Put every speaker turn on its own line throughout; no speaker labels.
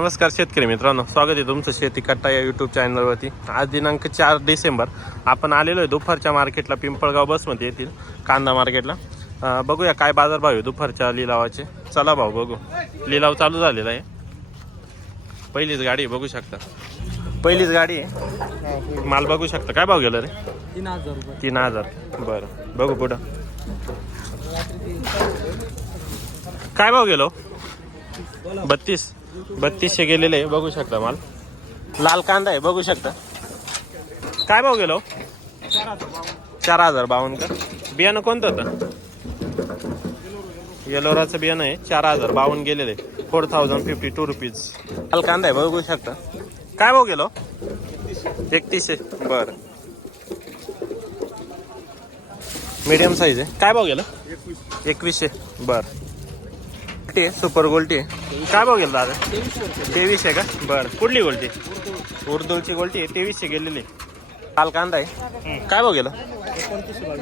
नमस्कार शेतकरी मित्रांनो स्वागत आहे तुमचं शेती कट्टा या यूट्यूब चॅनलवरती आज दिनांक चार डिसेंबर आपण आलेलो आहे दुपारच्या मार्केटला पिंपळगाव बसमध्ये येथील कांदा मार्केटला. बघूया काय बाजारभाव आहे दुपारच्या लिलावाचे. चला भाऊ बघू. लिलाव चालू झालेला आहे. पहिलीच गाडी आहे बघू शकता. पहिलीच गाडी आहे. माल बघू शकता. काय भाव गेला रे?
तीन हजार
तीन हजार. बरं. बघू पुढं. काय भाव गेलो? बत्तीस. बत्तीसशे गेलेले आहे बघू शकता माल. लाल कांदा आहे बघू शकता. काय भाव गेलो? चार हजार बावन्न का? बियाणं कोणतं होतं? येलोराचं बियाणं आहे चार हजार बावन्न गेलेले four thousand fifty two rupees लाल कांदा आहे बघू शकता. काय भाव गेलो? एकतीसशे. बरं. मीडियम साईज आहे. काय भाव गेलं? एकवीसशे. बरं. गोल्टी. आहे सुपर गोल्टी. आहे काय भाव गेलं दादा तेवीसशे का? बर. कुठली गोल्टी? उर्दूची गोल्टी. आहे तेवीसशे गेलेली. लाल कांदा आहे. काय भाव गेलं?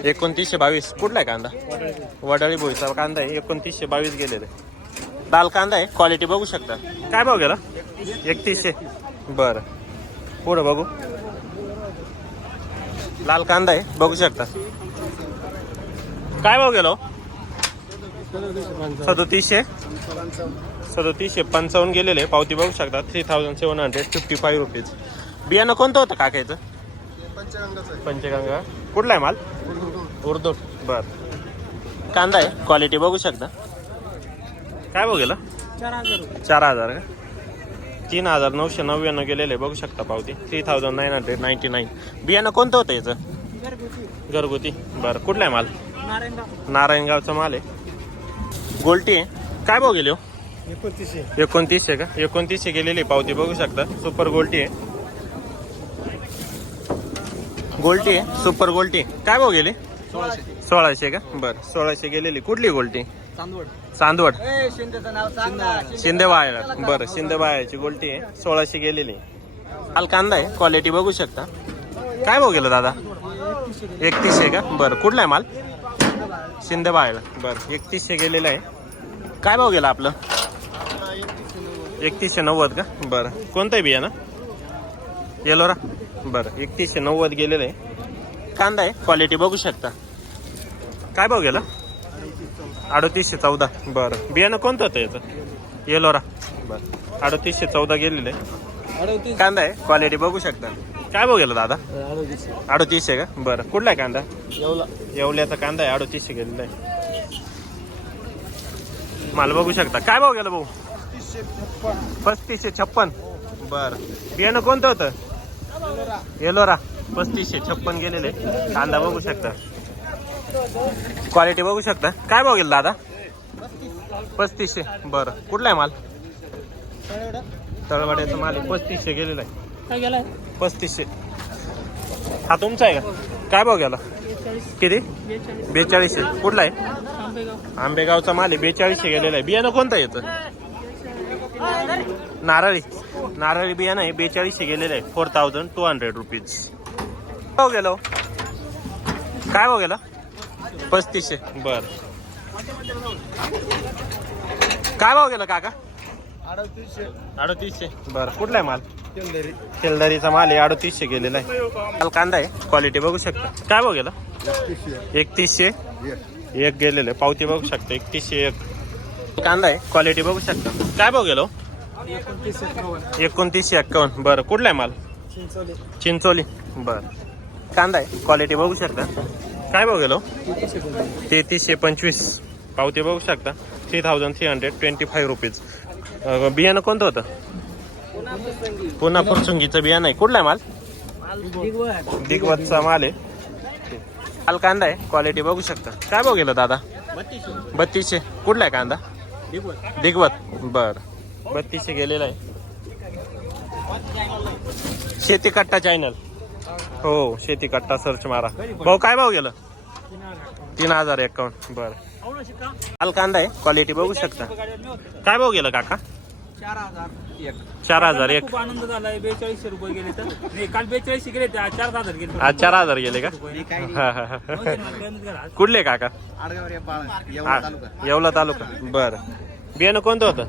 एकोणतीसशे बावीस. कुठला आहे कांदा? वडाळी भोईचा कांदा आहे. एकोणतीसशे बावीस गेलेले. लाल कांदा आहे. क्वालिटी बघू शकता. काय भाव गेला? एकतीसशे. बरं. पुढं बघू. लाल कांदा आहे. बघू शकता. काय भाव गेलो सदोतीसशे. सदोतीसशे पंचावन्न गेलेले. पावती बघू शकता. Three thousand seven hundred fifty five rupees बियाणं कोणतं होतं काकायचं? पंचगंगा. कुठला आहे माल? उर्दू. बर. कांदा आहे. क्वालिटी बघू शकता. काय भाव
चार हजार
चार हजार. का तीन हजार नऊशे नव्याण्णव गेलेले. बघू शकता पावती. Three thousand nine hundred ninety nine बियाणं कोणतं होतं याचं?
घरगुती.
घरगुती. बरं. कुठला आहे माल?
नारायणगाव.
नारायणगावचा माल आहे. गोल्टी आहे. काय भाव गेले हो?
एकोणतीसशे.
एकोणतीसशे का? एकोणतीसशे गेलेली पावती बघू शकता. सुपर गोल्टी आहे. गोल्टी आहे. सुपर गोल्टी काय भाव गेले?
सोळाशे.
सोळाशे का? बरं सोळाशे गेलेली. कुठली गोल्टी चांदवड.
ए शिंदेचं नाव सांग. ना
शिंदेबाळ बरं शिंदेबाळ्याची गोल्टी आहे. सोळाशे गेलेली लाल कांदा आहे. क्वालिटी बघू शकता. काय भाव गेलं दादा? एकतीसशे का? बरं कुठला आहे माल? शिंदेबाळला बरं एकतीसशे गेलेलं आहे. काय भाव गेला आपलं? एकतीसशे नव्वद का? बरं. कोणतं आहे बियाणं? येलोरा. बरं एकतीसशे नव्वद गेलेलं आहे. कांदा आहे क्वालिटी बघू शकता. काय भाव गेला? अडतीसशे चौदा. बरं. बियाणं कोणतं होतं याचं? येलोरा. बरं. अडतीसशे चौदा गेलेलं आहे. कांदा आहे क्वालिटी बघू शकता. काय भाव गेला दादा?
अडतीसशे
का? बरं. कुठला आहे कांदा?
एवढा
येवल्याचा कांदा आहे. अडतीसशे गेलेला आहे. माल बघू शकता. काय भाव गेला भाऊ? पस्तीसशे छप्पन. बर. बियाणं कोणतं होतं? येलोरा पस्तीसशे छप्पन गेलेले. कांदा बघू शकता. क्वालिटी बघू शकता. काय भाव गेला दादा? पस्तीसशे. बरं. कुठला आहे माल? तळवाड्याचा माल पस्तीसशे गेलेला आहे.
काय गेलाय?
पस्तीसशे. हा तुमचा आहे का? काय भाव गेला? किती?
बेचाळीस.
बेचाळीसशे. कुठला आहे?
आंबेगाव.
आंबेगावचा माल आहे. बेचाळीसशे गेलेला आहे. बियाणं कोणतं येतं नारळी. नारळी बियाणं आहे. बेचाळीसशे गेलेलं आहे. Four thousand two hundred rupees भाव गेलो काय भाव गेला? पस्तीसशे. बर. काय भाव गेला काका?
अडतीसशे.
अडतीसशे. बरं कुठला आहे माल?
तेलदरी
तेलदारीचा माल आहे अडतीसशे गेलेला आहे. माल कांदा आहे क्वालिटी बघू शकता. काय भाव गेला? एकतीसशे. एक गेलेलं आहे पावती बघू शकता एकतीसशे एक. कांदा आहे क्वालिटी बघू शकता. काय भाव गेलो
एकावन्न.
एकोणतीसशे एक्कावन्न बरं कुठला आहे माल?
चिंचोली.
चिंचोली. बरं. कांदा आहे क्वालिटी बघू शकता. काय भाव गेलो
रुपये
तेहतीसशे पंचवीस. पावती बघू शकता. Three thousand three hundred twenty five rupees अं, बियाणं कोणतं होतं? पुन्हा फुरसुंगीचं बियाणं आहे. कुठला आहे माल?
दिग्वतचा
दिगवतचा माल आहे. माल कांदा आहे. क्वालिटी बघू शकता. काय भाव गेला दादा?
बत्तीसशे.
कुठला आहे कांदा?
दिग्वत.
दिगवत बर. बत्तीसशे गेलेला आहे. शेती कट्टा चॅनल हो शेती कट्टा सर्च मारा. भाऊ काय भाव गेलं? तीन हजार एकावन्न. बर. माल कांदा आहे. क्वालिटी बघू शकता. काय भाव गेलं काका?
चार हजार. एक
चार हजार एक.
खूप आनंद झालाय बेचाळीसशे रुपये गेले तर. नाही काल बेचाळीसशे गेले ते आज चार हजार गेले
आज चार हजार गेले का? हा, हा, हा. कुठले काका?
आडगाव रे पाळ
हा, येवला तालुका. बर. बियाणं कोणतं होतं?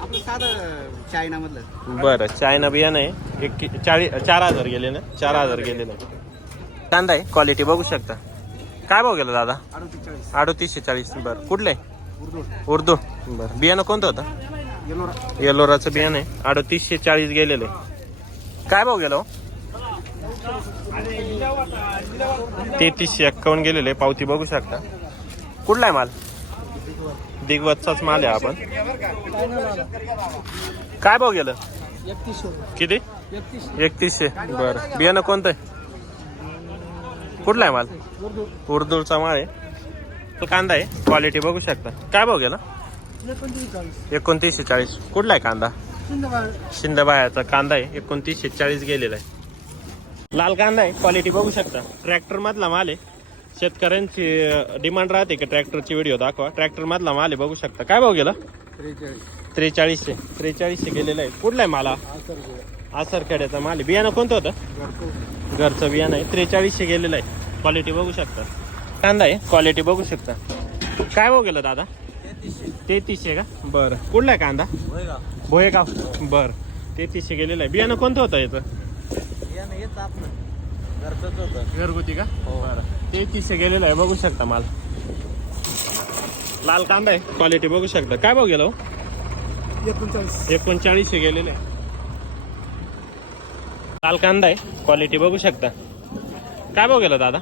आपलं साधं चायना मधलं
बरं चायना बियाणं आहे. एक चाळीस चार हजार गेले ना? चार हजार गेले ना. कांदा आहे क्वालिटी बघू शकता. काय भाव गेला दादा? अडतीसशे चाळीस. बरं कुठलं? आहे
उर्दू.
उर्दू. बरं बियाणं कोणतं होतं? येलोराचं बियाणं आहे. अडतीसशे चाळीस गेलेलं आहे. काय भाव गेलो हो? तेहतीसशे एक्कावन्न गेलेले पावती बघू शकता. कुठला आहे माल? दिग्वतचाच माल आहे आपण. काय भाव गेलं? किती?
एकतीसशे.
बरं. बियाणं कोणतं आहे? कुठला आहे माल? उर्दूरचा माल आहे. तो कांदा आहे. क्वालिटी बघू शकता. काय भाव गेला? एकोणतीसशे चाळीस. कुठला आहे कांदा? शिंदबायाचा कांदा आहे. एकोणतीसशे चाळीस गेलेला आहे. लाल कांदा आहे. क्वालिटी बघू शकता. ट्रॅक्टर मधला माल आहे. शेतकऱ्यांची डिमांड राहते की ट्रॅक्टरची व्हिडिओ दाखवा. ट्रॅक्टर मधला माल आहे. बघू शकता. काय भाव गेला?
त्रेचाळीस.
त्रेचाळीसशे. त्रेचाळीसशे गेलेला आहे. कुठला आहे माला आसरखेड्याचा माल आहे. बियाणं कोणतं होतं? घरचं. बियाणं आहे. त्रेचाळीसशे गेलेलं आहे. क्वालिटी बघू शकता. कांदा आहे. क्वालिटी बघू शकता. काय भाव गेलं दादा? तेहतीसशे का? बरं. कुठला आहे कांदा? भोयगाव. बरं. तेहतीसशे गेलेलं आहे. बियाणं कोणतं होतं याचं? घरगुती का? बरं. तेहतीसशे गेलेलं आहे. बघू शकता माल. लाल कांदा आहे. क्वालिटी बघू शकता. काय भाव गेलो
एकोणचाळीस.
एकोणचाळीसशे गेलेले आहे. लाल कांदा आहे. क्वालिटी बघू शकता. काय भाव गेला दादा?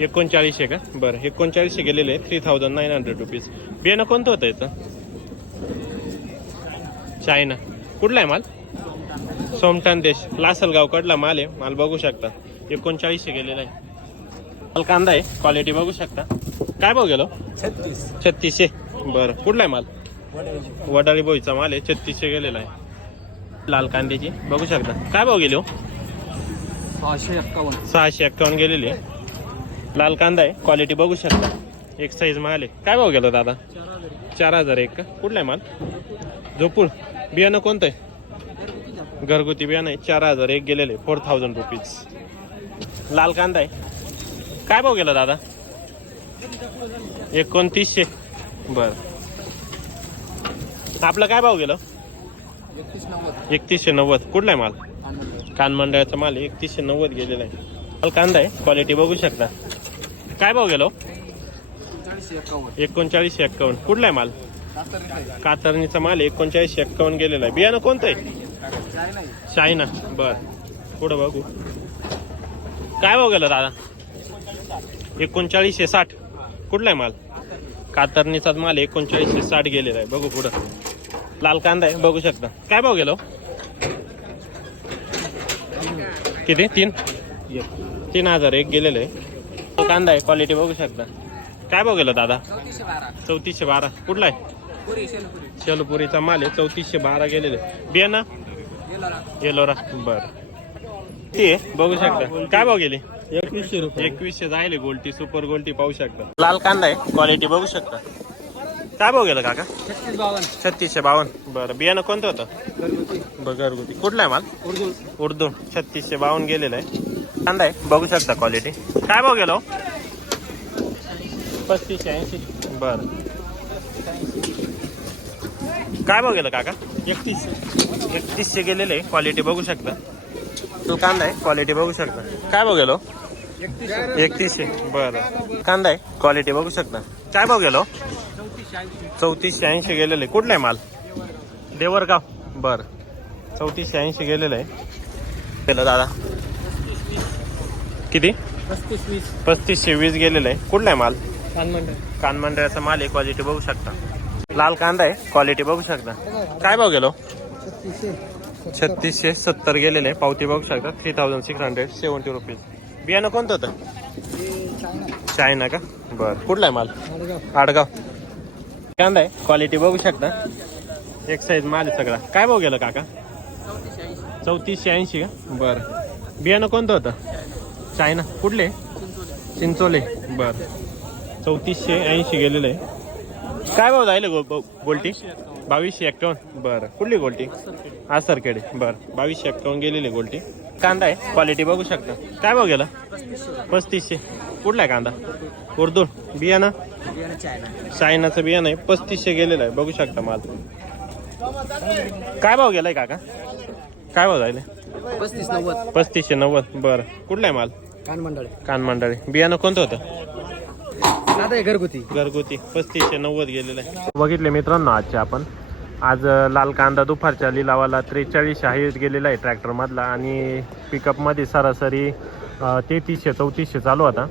एकोणचाळीसशे का? बरं एकोणचाळीसशे गेलेले three thousand nine hundred rupees बियाणं कोणतं होतं याचं चायना. कुठला आहे माल? सोमठाण देश. लासलगाव कडला माल आहे. माल बघू शकता. एकोणचाळीसशे गेलेला आहे. माल कांदा आहे. क्वालिटी बघू शकता. काय भाव गेलो?
छत्तीस.
छत्तीसशे. बरं. कुठला आहे माल? वडाळी. बोईचा माल आहे. छत्तीसशे गेलेला आहे. लाल कांद्याची. बघू शकता. काय भाव गेले हो?
सहाशे एक्कावन्न
सहाशे एक्कावन्न गेलेली आहे. लाल कांदा आहे. क्वालिटी बघू शकता. एक साईज माल आहे. काय भाव गेला दादा? चार हजार एक का? कुठला आहे माल? झोपूळ. बियाणं कोणतं आहे? घरगुती बियाणं आहे. चार हजार एक गेलेले. फोर थाउजंड रुपीज लाल कांदा आहे. काय भाव गेला दादा? एकोणतीसशे. बर. आपलं काय भाव गेलं? एकतीसशे नव्वद. कुठला आहे माल? कानमंडळाचा माल एकतीसशे नव्वद गेलेला आहे. माल कांदा आहे. क्वालिटी बघू शकता. काय भाव गेलो?
चाळीसशे एक्कावन्न
कुठला आहे माल? कातरणीचा माल आहे. एकोणचाळीसशे एक्कावन्न गेलेला आहे. बियाणं कोणतं आहे?
चायना.
चायना बर. पुढं बघू. काय भाव गेला दादा? एकोणचाळीसशे साठ. कुठला आहे माल? कातरणीचाच माल एकोणचाळीसशे साठ गेलेला आहे. बघू पुढं. लाल कांदा आहे. बघू शकता. काय भाव गेलो? किती? तीन? तीन हजार एक गेलेलं आहे. तो कांदा आहे क्वालिटी बघू शकता. काय गेलो दादा?
चौतीसशे बारा.
कुठला आहे?
पुरी शेलपुरी
शेलपुरीचा माल आहे चौतीसशे बारा गेलेले. बियाणं?
येलोरा
बर. ते बघू शकता. काय भाव गेले?
एकवीसशे रुपये.
एकवीसशे जायले गोल्टी सुपर गोल्टी पाहू शकता. लाल कांदा आहे क्वालिटी बघू शकता. काय भाव गेलं काका? छत्तीसशे बावन्न. बरं बियाणं कोणतं होतं?
घरगुती.
कुठला आहे माल?
उर्दू.
उर्दू. छत्तीसशे बावन्न गेलेलं आहे. कांदा आहे. बघू शकता क्वालिटी काय भाव गेलो? पस्तीसशे ऐंशी बरं. काय भाव गेलं काका? एकतीसशे एकतीसशे गेलेले आहे. क्वालिटी बघू शकता. तो कांदा आहे. क्वालिटी बघू शकता. काय भाव गेलो? एकतीसशे. बरं. कांदा आहे. क्वालिटी बघू शकता. काय भाव गेलो?
चौतीसशे ऐंशी
गेलेलं. कुठला आहे माल? देवरगाव. बरं. चौतीसशे ऐंशी गेलेलं आहे. गेलं दादा. किती?
पस्तीस वीस
पस्तीसशे वीस गेलेलं आहे. कुठला आहे माल?
कानमंडळ
कानमंडळाचा माल आहे. क्वालिटी बघू शकता. लाल कांदा आहे. क्वालिटी बघू शकता. काय भाव गेलो?
छत्तीसशे.
सत्तर गेलेले आहे. पावती बघू शकता. Three thousand six hundred seventy rupees बियाणं कोणतं होतं?
चायना
का? बरं. कुठला आहे माल?
आडगाव.
कांदा आहे. क्वालिटी बघू शकता. एक साईज माल आहे सगळा. काय भाव गेलं काका?
चौतीसशे ऐंशी
का? बरं. बियाणं कोणतं होतं? चायना. कुठले? चिंचोले. बरं. चौतीसशे ऐंशी गेलेले आहे. काय भाव जायला गो गोल्टी? बावीसशे एक्कावन्न. बरं. कुठली गोल्टी? आसरखेडे बरं. बावीसशे एक्कावन्न गेलेली गोल्टी. कांदा आहे. क्वालिटी बघू शकता. काय भाव गेला? पस्तीसशे. कुठला आहे कांदा? उर्दू. बियाणं? चायनाचं बियाणं आहे. पस्तीसशे गेलेलं आहे. बघू शकता माल. काय भाव गेलाय काका? काय भाव जायले?
पस्तीस नव्वद
पस्तीसशे नव्वद. बरं. कुठला आहे माल?
कान मंडळ
कान मंडळी बियाणं कोणतं होतं?
आता घरगुती.
घरगुती. पस्तीसशे नव्वद गेलेलं आहे. बघितले मित्रांनो आजचे आपण. आज लाल कांदा दुपारच्या लिलावाला त्रेचाळीस आहे गेलेला आहे ट्रॅक्टरमधला आणि पिकअपमध्ये सरासरी तेहतीसशे चौतीसशे चालू होता.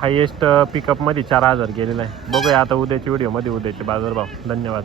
हायेस्ट पिकअपमध्ये चार हजार गेलेला आहे. बघूया आता उद्याच्या व्हिडिओमध्ये उद्याचे बाजारभाव. धन्यवाद.